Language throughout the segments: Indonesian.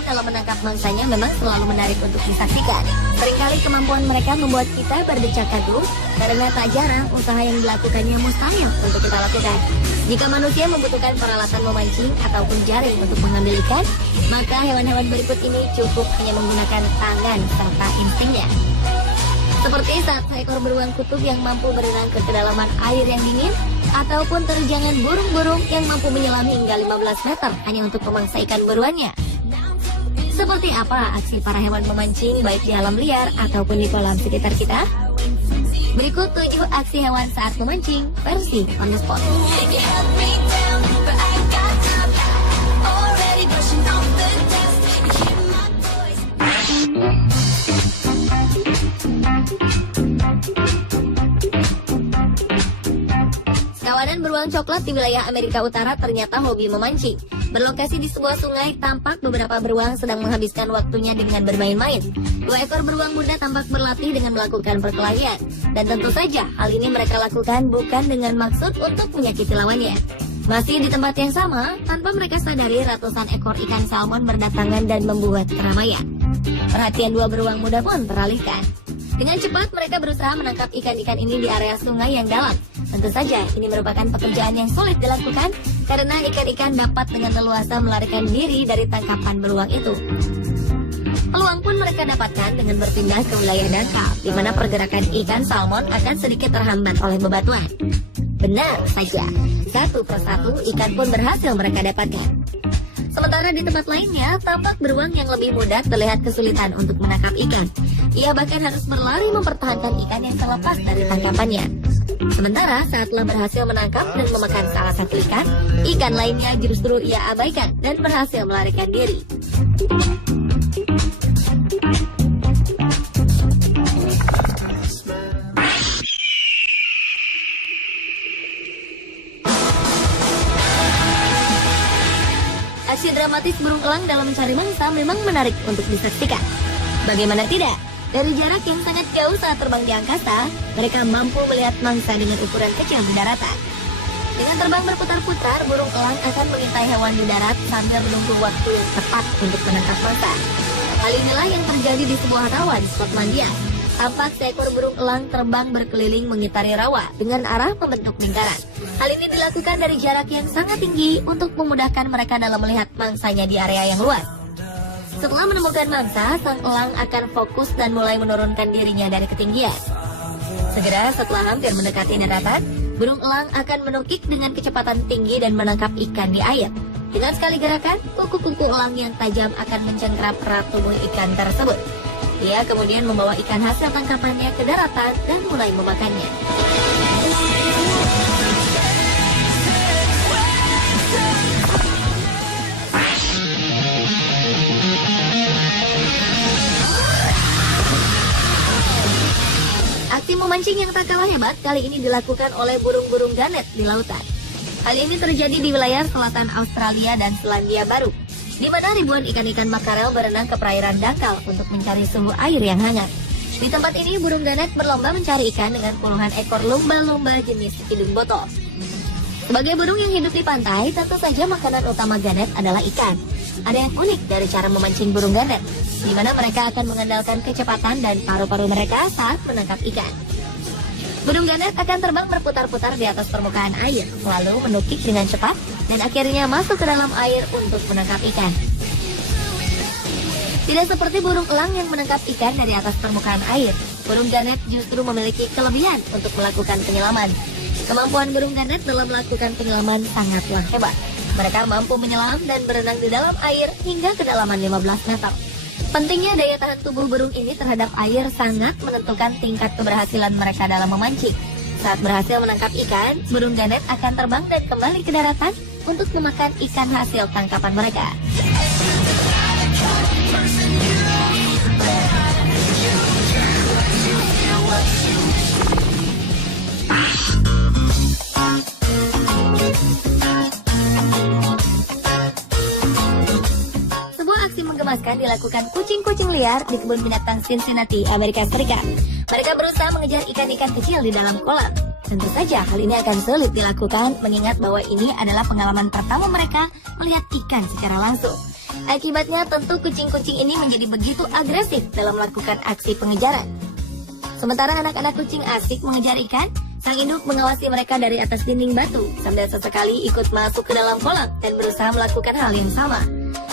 hewan dalam menangkap mangsanya memang selalu menarik untuk disaksikan. Seringkali kemampuan mereka membuat kita berdecak kagum, karena tak jarang usaha yang dilakukannya mustahil untuk kita lakukan. Jika manusia membutuhkan peralatan memancing ataupun jaring untuk mengambil ikan, maka hewan-hewan berikut ini cukup hanya menggunakan tangan serta instingnya. Seperti saat seekor beruang kutub yang mampu berenang ke kedalaman air yang dingin, ataupun terjangan burung-burung yang mampu menyelam hingga 15 meter hanya untuk memangsa ikan buruannya. Seperti apa aksi para hewan memancing baik di alam liar ataupun di kolam sekitar kita? Berikut 7 aksi hewan saat memancing versi on the spot. Kawanan beruang coklat di wilayah Amerika Utara ternyata hobi memancing. Berlokasi di sebuah sungai, tampak beberapa beruang sedang menghabiskan waktunya dengan bermain-main. 2 ekor beruang muda tampak berlatih dengan melakukan perkelahian. Dan tentu saja, hal ini mereka lakukan bukan dengan maksud untuk menyakiti lawannya. Masih di tempat yang sama, tanpa mereka sadari ratusan ekor ikan salmon berdatangan dan membuat keramaian. Perhatian 2 beruang muda pun teralihkan. Dengan cepat mereka berusaha menangkap ikan-ikan ini di area sungai yang dalam. Tentu saja ini merupakan pekerjaan yang sulit dilakukan karena ikan-ikan dapat dengan leluasa melarikan diri dari tangkapan beruang itu. Peluang pun mereka dapatkan dengan berpindah ke wilayah dangkal, di mana pergerakan ikan salmon akan sedikit terhambat oleh bebatuan. Benar saja, satu persatu ikan pun berhasil mereka dapatkan. Sementara di tempat lainnya, tampak beruang yang lebih muda terlihat kesulitan untuk menangkap ikan. Ia bahkan harus berlari mempertahankan ikan yang terlepas dari tangkapannya. Sementara saat telah berhasil menangkap dan memakan salah satu ikan lainnya justru ia abaikan dan berhasil melarikan diri. Aksi dramatis burung elang dalam mencari mangsa memang menarik untuk disaksikan. Bagaimana tidak? Dari jarak yang sangat jauh saat terbang di angkasa, mereka mampu melihat mangsa dengan ukuran kecil di daratan. Dengan terbang berputar-putar, burung elang akan mengintai hewan di darat sambil menunggu waktu yang tepat untuk menangkap mangsa. Hal inilah yang terjadi di sebuah rawa di Skotlandia. Tampak seekor burung elang terbang berkeliling mengitari rawa dengan arah membentuk lingkaran. Hal ini dilakukan dari jarak yang sangat tinggi untuk memudahkan mereka dalam melihat mangsanya di area yang luas. Setelah menemukan mangsa, sang elang akan fokus dan mulai menurunkan dirinya dari ketinggian. Segera setelah hampir mendekati daratan, burung elang akan menukik dengan kecepatan tinggi dan menangkap ikan di air. Dengan sekali gerakan, kuku-kuku elang yang tajam akan mencengkram erat tubuh ikan tersebut. Ia kemudian membawa ikan hasil tangkapannya ke daratan dan mulai memakannya. Aksi memancing yang tak kalah hebat kali ini dilakukan oleh burung-burung ganet di lautan. Hal ini terjadi di wilayah selatan Australia dan Selandia Baru, di mana ribuan ikan-ikan makarel berenang ke perairan dangkal untuk mencari suhu air yang hangat. Di tempat ini, burung ganet berlomba mencari ikan dengan puluhan ekor lumba-lumba jenis hidung botol. Sebagai burung yang hidup di pantai, tentu saja makanan utama ganet adalah ikan. Ada yang unik dari cara memancing burung ganet, di mana mereka akan mengandalkan kecepatan dan paru-paru mereka saat menangkap ikan. Burung ganet akan terbang berputar-putar di atas permukaan air, lalu menukik dengan cepat dan akhirnya masuk ke dalam air untuk menangkap ikan. Tidak seperti burung elang yang menangkap ikan dari atas permukaan air, burung ganet justru memiliki kelebihan untuk melakukan penyelaman. Kemampuan burung ganet dalam melakukan penyelaman sangatlah hebat. Mereka mampu menyelam dan berenang di dalam air hingga kedalaman 15 meter. Pentingnya daya tahan tubuh burung ini terhadap air sangat menentukan tingkat keberhasilan mereka dalam memancing. Saat berhasil menangkap ikan, burung ganet akan terbang dan kembali ke daratan untuk memakan ikan hasil tangkapan mereka. Menggemaskan dilakukan kucing-kucing liar di kebun binatang Cincinnati, Amerika Serikat. Mereka berusaha mengejar ikan-ikan kecil di dalam kolam. Tentu saja hal ini akan sulit dilakukan mengingat bahwa ini adalah pengalaman pertama mereka melihat ikan secara langsung. Akibatnya tentu kucing-kucing ini menjadi begitu agresif dalam melakukan aksi pengejaran. Sementara anak-anak kucing asik mengejar ikan, sang induk mengawasi mereka dari atas dinding batu sambil sesekali ikut masuk ke dalam kolam dan berusaha melakukan hal yang sama.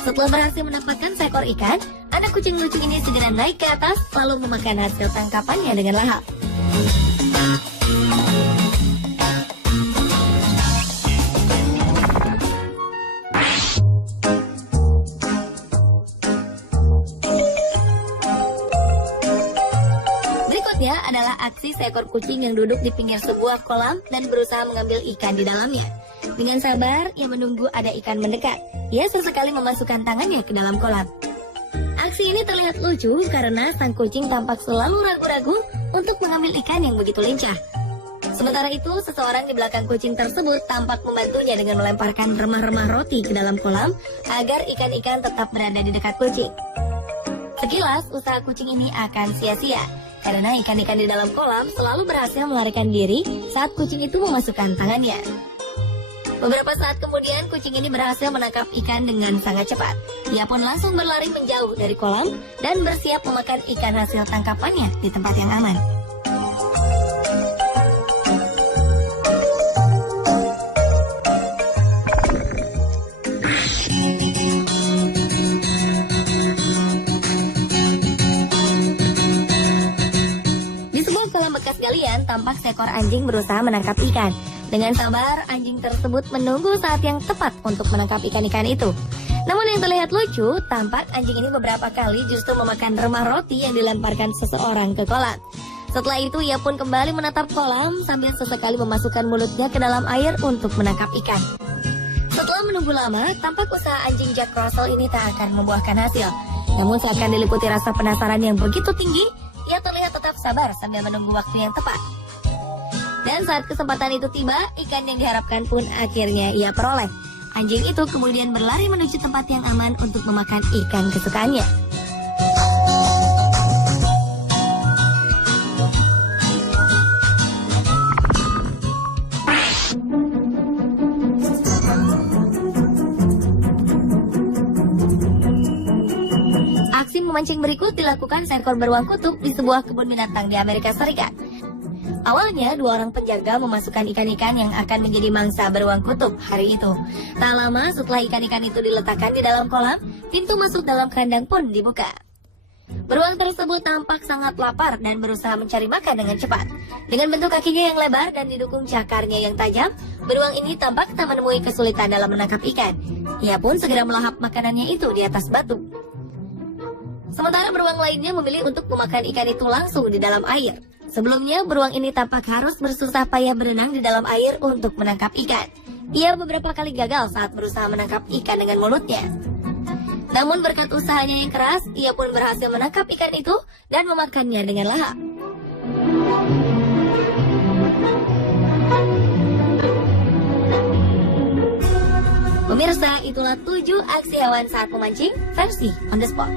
Setelah berhasil mendapatkan seekor ikan, anak kucing lucu ini segera naik ke atas lalu memakan hasil tangkapannya dengan lahap. Berikutnya adalah aksi seekor kucing yang duduk di pinggir sebuah kolam dan berusaha mengambil ikan di dalamnya. Dengan sabar, ia menunggu ada ikan mendekat. Ia sesekali memasukkan tangannya ke dalam kolam. Aksi ini terlihat lucu karena sang kucing tampak selalu ragu-ragu untuk mengambil ikan yang begitu lincah. Sementara itu, seseorang di belakang kucing tersebut tampak membantunya dengan melemparkan remah-remah roti ke dalam kolam agar ikan-ikan tetap berada di dekat kucing. Sekilas, usaha kucing ini akan sia-sia karena ikan-ikan di dalam kolam selalu berhasil melarikan diri saat kucing itu memasukkan tangannya. Beberapa saat kemudian, kucing ini berhasil menangkap ikan dengan sangat cepat. Ia pun langsung berlari menjauh dari kolam dan bersiap memakan ikan hasil tangkapannya di tempat yang aman. Di sebuah kolam bekas galian, tampak seekor anjing berusaha menangkap ikan. Dengan sabar, anjing tersebut menunggu saat yang tepat untuk menangkap ikan-ikan itu. Namun yang terlihat lucu, tampak anjing ini beberapa kali justru memakan remah roti yang dilemparkan seseorang ke kolam. Setelah itu, ia pun kembali menatap kolam sambil sesekali memasukkan mulutnya ke dalam air untuk menangkap ikan. Setelah menunggu lama, tampak usaha anjing Jack Russell ini tak akan membuahkan hasil. Namun seakan diliputi rasa penasaran yang begitu tinggi, ia terlihat tetap sabar sambil menunggu waktu yang tepat. Dan saat kesempatan itu tiba, ikan yang diharapkan pun akhirnya ia peroleh. Anjing itu kemudian berlari menuju tempat yang aman untuk memakan ikan kesukaannya. Aksi memancing berikut dilakukan seekor beruang kutub di sebuah kebun binatang di Amerika Serikat. Awalnya, 2 orang penjaga memasukkan ikan-ikan yang akan menjadi mangsa beruang kutub hari itu. Tak lama setelah ikan-ikan itu diletakkan di dalam kolam, pintu masuk dalam kandang pun dibuka. Beruang tersebut tampak sangat lapar dan berusaha mencari makan dengan cepat. Dengan bentuk kakinya yang lebar dan didukung cakarnya yang tajam, beruang ini tampak tak menemui kesulitan dalam menangkap ikan. Ia pun segera melahap makanannya itu di atas batu. Sementara beruang lainnya memilih untuk memakan ikan itu langsung di dalam air. Sebelumnya, beruang ini tampak harus bersusah payah berenang di dalam air untuk menangkap ikan. Ia beberapa kali gagal saat berusaha menangkap ikan dengan mulutnya. Namun berkat usahanya yang keras, ia pun berhasil menangkap ikan itu dan memakannya dengan lahap. Pemirsa, itulah 7 aksi hewan saat memancing versi on the spot.